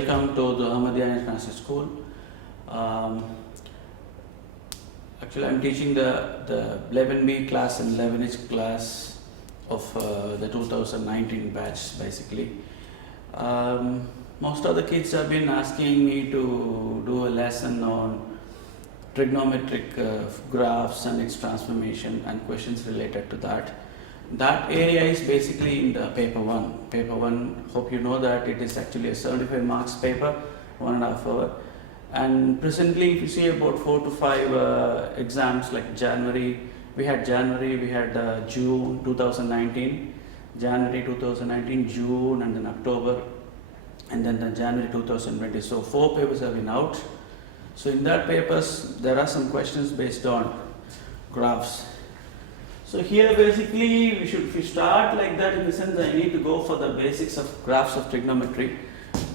welcome to the Ahmadiyya International School. Actually, I'm teaching the 11B class and 11H class of the 2019 batch basically. Most of the kids have been asking me to do a lesson on trigonometric graphs and its transformation and questions related to that. That area is basically in the paper 1. Paper 1, hope you know that it is actually a 75 marks paper, 1.5 hour. And presently, if you see about 4 to 5 exams like January, we had June 2019, January 2019, June, and then October, and then the January 2020. So 4 papers have been out. So in that papers, there are some questions based on graphs. So here basically we start like that in the sense I need to go for the basics of graphs of trigonometry.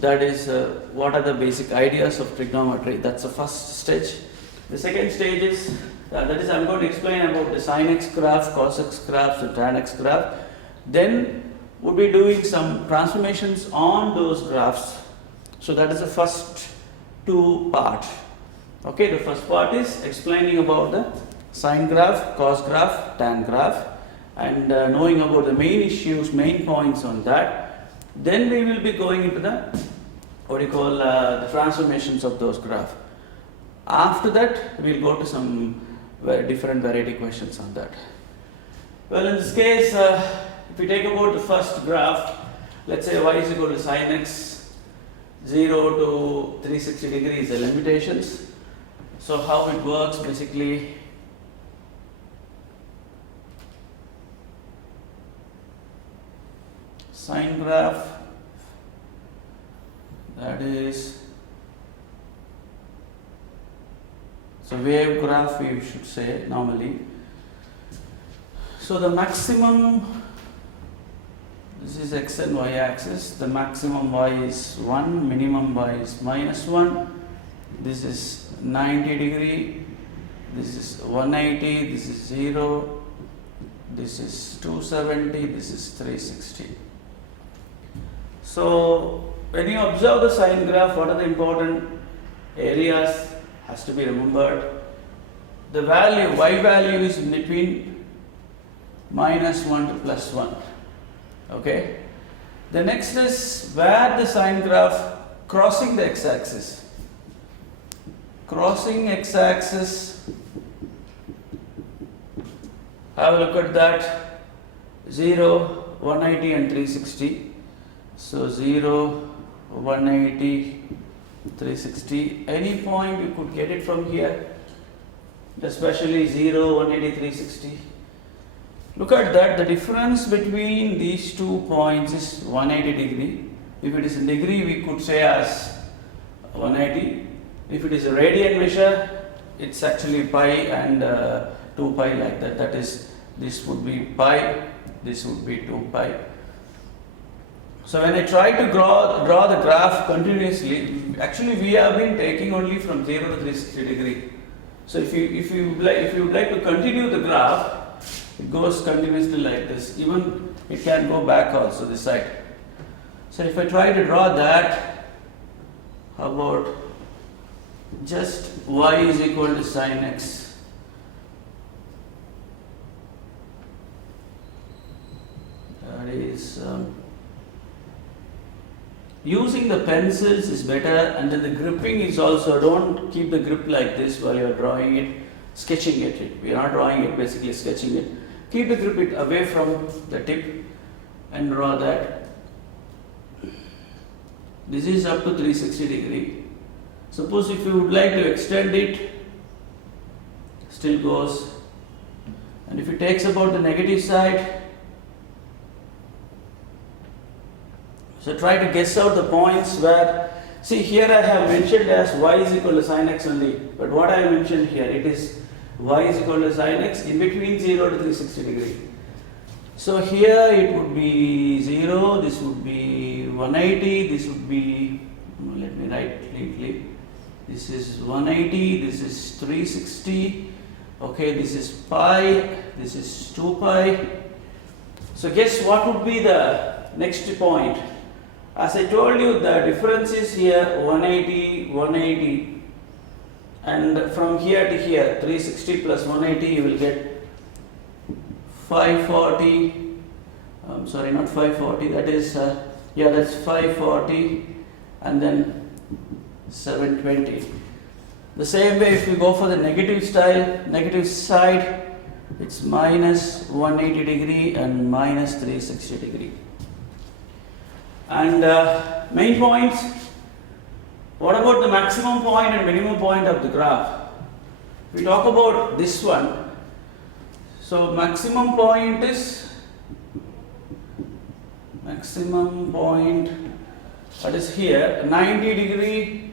That is what are the basic ideas of trigonometry. That's the first stage. The second stage is that is I'm going to explain about the Sine X graph, Cos X graph, the Tan X graph. Then we'll be doing some transformations on those graphs. So that is the first 2 parts. Okay, the first part is explaining about the Sine graph, Cos graph, Tan graph, and knowing about the main issues, main points on that. Then we will be going into the the transformations of those graphs. After that, we will go to some very different variety questions on that. Well, in this case, if we take about the first graph, let's say y is equal to sin x, 0 to 360 degrees, the limitations. So how it works basically. Sine graph, that is, so wave graph we should say normally. So the maximum, this is x and y axis, the maximum y is 1, minimum y is -1, this is 90 degree, this is 180, this is 0, this is 270, this is 360. So when you observe the sine graph, what are the important areas has to be remembered. The value, y value is in between -1 to +1. Okay. The next is where the sine graph crossing the x-axis. Crossing x-axis, have a look at that, 0, 180 and 360. So 0, 180, 360, any point you could get it from here, especially 0, 180, 360. Look at that, the difference between these 2 points is 180 degree. If it is in degree, we could say as 180. If it is a radian measure, it's actually pi and 2 pi like that. That is, this would be pi, this would be 2 pi. So when I try to draw the graph continuously, actually we have been taking only from 0 to 360 degree. So if you would like to continue the graph, it goes continuously like this. Even it can go back also this side. So if I try to draw that, how about just y is equal to sin x. That is using the pencils is better, and then the gripping is also, don't keep the grip like this while you are drawing it, sketching it. We are not drawing it, basically sketching it. Keep the grip it away from the tip and draw that. This is up to 360 degree. Suppose if you would like to extend it, still goes. And if it takes about the negative side, so try to guess out the points where, see here I have mentioned as y is equal to sin x only, but what I mentioned here, it is y is equal to sin x in between 0 to 360 degree. So here it would be 0, this would be 180, this would be, let me write neatly, this is 180, this is 360, okay, this is pi, this is 2 pi. So guess what would be the next point? As I told you, the difference is here 180, 180, and from here to here 360 plus 180 you will get 540. Sorry, not 540, that is yeah, that's 540, and then 720. The same way, if you go for the negative side, it's minus 180 degree and minus 360 degree. And main points, what about the maximum point and minimum point of the graph? We talk about this one. So maximum point, that is here, 90 degree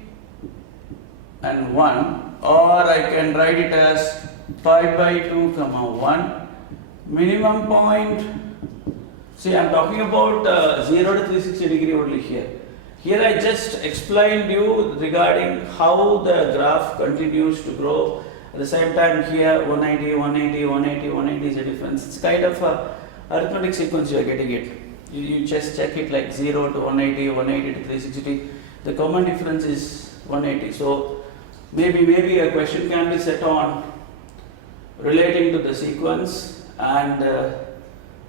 and 1, or I can write it as pi by 2 comma 1. Minimum point, see, I am talking about 0 to 360 degree only here. Here I just explained you regarding how the graph continues to grow. At the same time here 180, 180, 180, 180 is a difference. It's kind of a arithmetic sequence you are getting it. You just check it like 0 to 180, 180 to 360. The common difference is 180. So maybe a question can be set on relating to the sequence and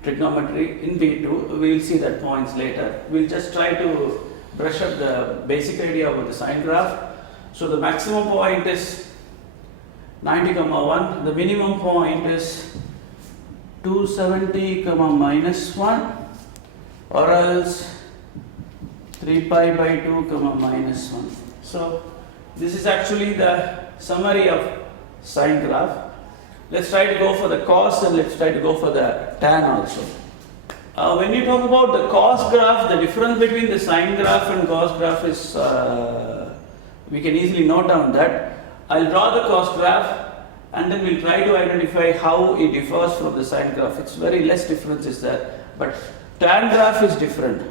trigonometry in B2. We will see that points later. We'll just try to brush up the basic idea about the sine graph. So the maximum point is 90, 1. The minimum point is 270, minus 1, or else 3 pi by 2, minus 1. So this is actually the summary of sine graph. Let's try to go for the cos and let's try to go for the tan also. When you talk about the cos graph, the difference between the sine graph and cos graph is, we can easily note down that. I'll draw the cos graph and then we'll try to identify how it differs from the sine graph. It's very less difference is there, but tan graph is different.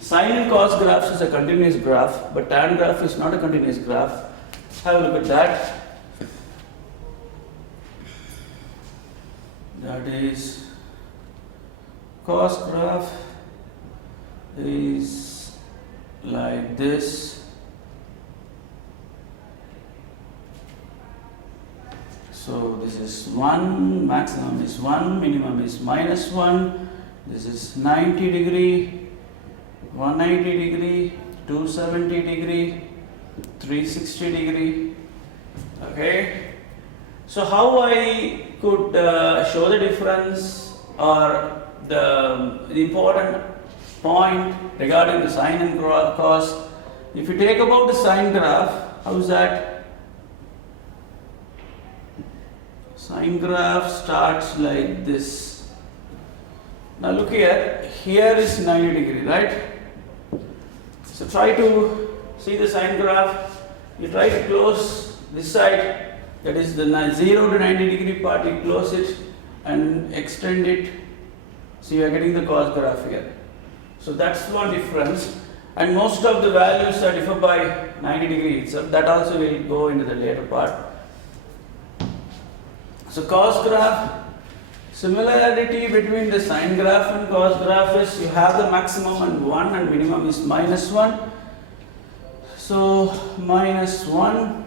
Sine and cos graphs is a continuous graph, but tan graph is not a continuous graph. Have a look at that. That is, cos graph is like this. So this is 1, maximum is 1, minimum is minus 1. This is 90 degree, 190 degree, 270 degree, 360 degree. Okay. So how I could show the difference or the important point regarding the sine and cos? If you take about the sine graph, how is that? Sine graph starts like this. Now look here, here is 90 degree, right? So try to see the sine graph. You try to close this side, that is the 0 to 90 degree part, you close it and extend it. So you are getting the cos graph here. So that's one difference. And most of the values are differ by 90 degree itself. That also will go into the later part. So cos graph, similarity between the sine graph and cos graph is you have the maximum and 1 and minimum is minus 1. So minus 1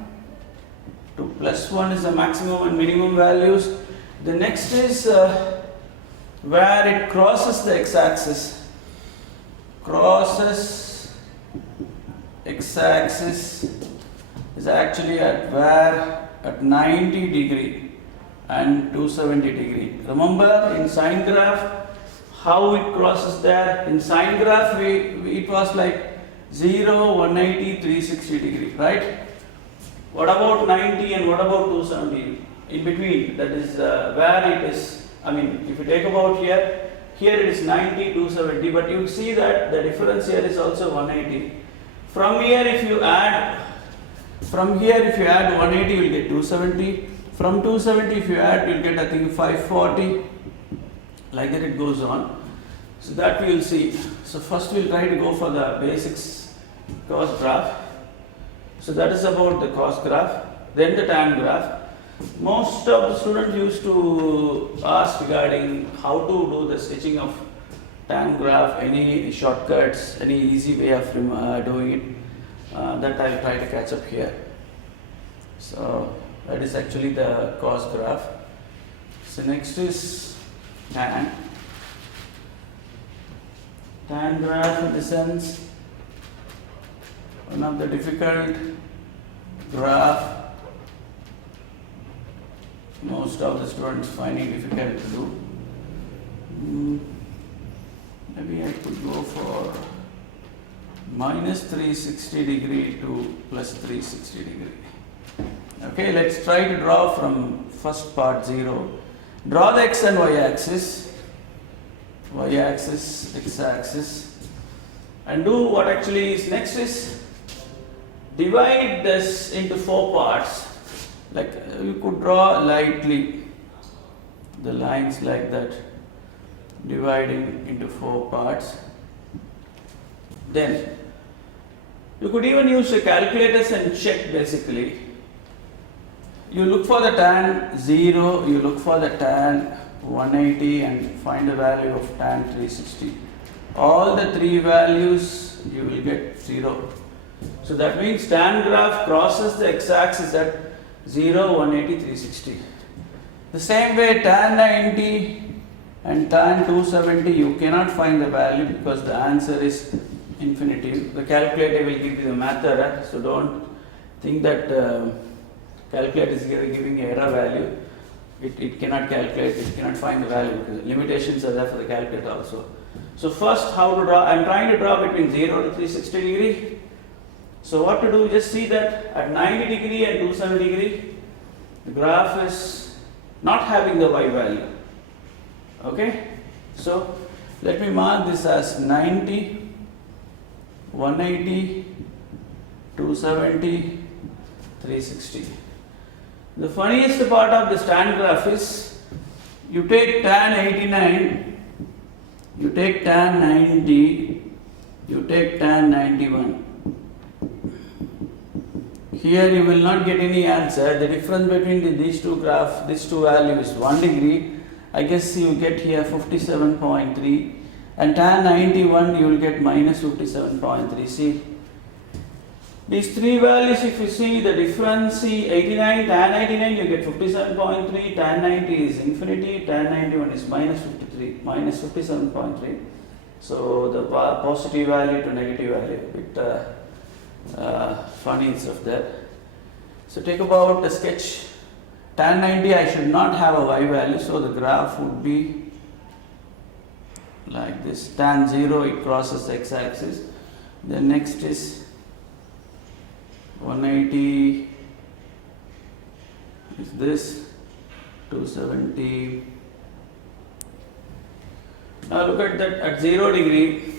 to plus 1 is the maximum and minimum values. The next is where it crosses the x-axis. Crosses x-axis is actually at where? At 90 degree and 270 degree. Remember in sine graph how it crosses there? In sine graph it was like 0, 180, 360 degree, right? What about 90 and what about 270? In between, that is where it is. I mean, if you take about here it is 90, 270, but you see that the difference here is also 180. From here if you add 180 you will get 270. From 270 if you add you will get I think 540. Like that it goes on. So that we will see. So first we will try to go for the basics cos graph. So that is about the cos graph. Then the tan graph. Most of the students used to ask regarding how to do the sketching of tan graph, any shortcuts, any easy way of doing it, that I'll try to catch up here. So that is actually the cos graph. So next is tan. Tan graph, in the sense, one of the difficult graph most of the students finding difficult to do. Maybe I could go for minus 360 degree to plus 360 degree. Okay, let's try to draw from first part 0. Draw the x and y axis, x axis, and do what actually is next is divide this into 4 parts. Like you could draw lightly the lines like that, dividing into 4 parts. Then you could even use your calculators and check. Basically, you look for the tan 0, you look for the tan 180 and find the value of tan 360. All the 3 values you will get 0. So that means tan graph crosses the x-axis at 0, 180, 360. The same way tan 90 and tan 270, you cannot find the value because the answer is infinitive. The calculator will give you the math error, so don't think that calculator is giving error value. It cannot calculate, it cannot find the value because limitations are there for the calculator also. So first, how to draw? I am trying to draw between 0 to 360 degree. So what to do? Just see that at 90 degree and 270 degree, the graph is not having the y value. Okay, so let me mark this as 90, 180, 270, 360. The funniest part of this tan graph is you take tan 89, you take tan 90, you take tan 91. Here you will not get any answer. The difference between these two graphs, these two values is 1 degree. I guess you get here 57.3, and tan 91 you will get minus 57.3. See, these 3 values, if you see the difference, see 89, tan 89 you get 57.3, tan 90 is infinity, tan 91 is minus 53, minus 57.3. So the positive value to negative value, funny stuff there. So take about a sketch. Tan 90 I should not have a y value, so the graph would be like this. Tan 0, it crosses the x-axis. Then next is 180 is this, 270. Now look at that, at 0 degree,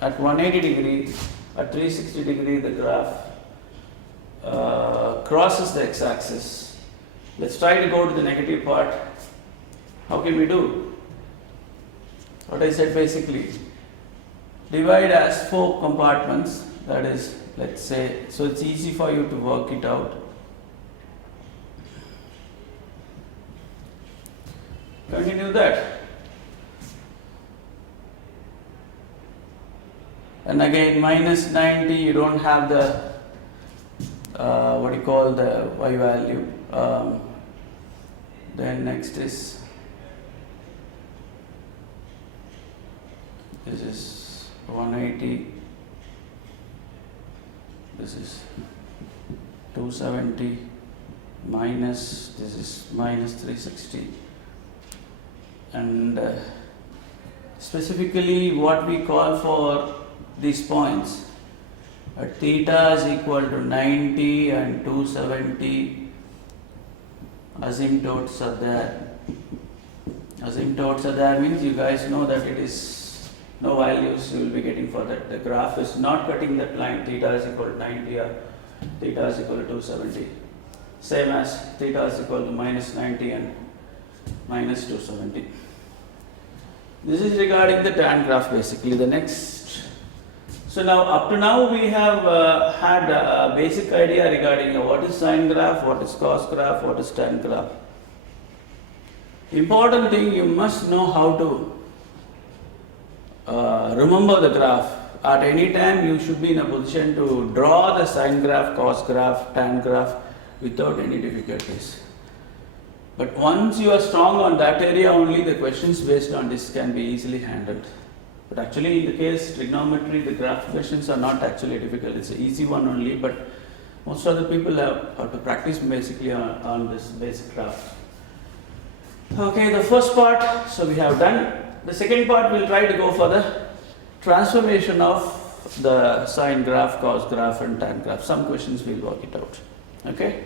at 180 degree, at 360 degree, the graph crosses the x-axis. Let's try to go to the negative part. How can we do? What I said basically, divide as 4 compartments, that is, let's say, so it's easy for you to work it out. Continue that. And again, minus 90, you don't have the, what do you call the y value. Then next is, this is 180, this is 270, minus, this is minus 360. And specifically what we call for these points, theta is equal to 90 and 270, asymptotes are there. Asymptotes are there means you guys know that it is no values you will be getting for that. The graph is not cutting that line, theta is equal to 90 or theta is equal to 270. Same as theta is equal to minus 90 and minus 270. This is regarding the tan graph basically. The next, so now up to now we have had a basic idea regarding what is sine graph, what is cos graph, what is tan graph. Important thing, you must know how to remember the graph. At any time you should be in a position to draw the sine graph, cos graph, tan graph without any difficulties. But once you are strong on that area only, the questions based on this can be easily handled. But actually in the case trigonometry, the graph questions are not actually difficult. It's an easy one only, but most of the people have to practice basically on this basic graph. Okay, the first part, so we have done. The second part we'll try to go for the transformation of the sine graph, cos graph and tan graph. Some questions we'll work it out. Okay.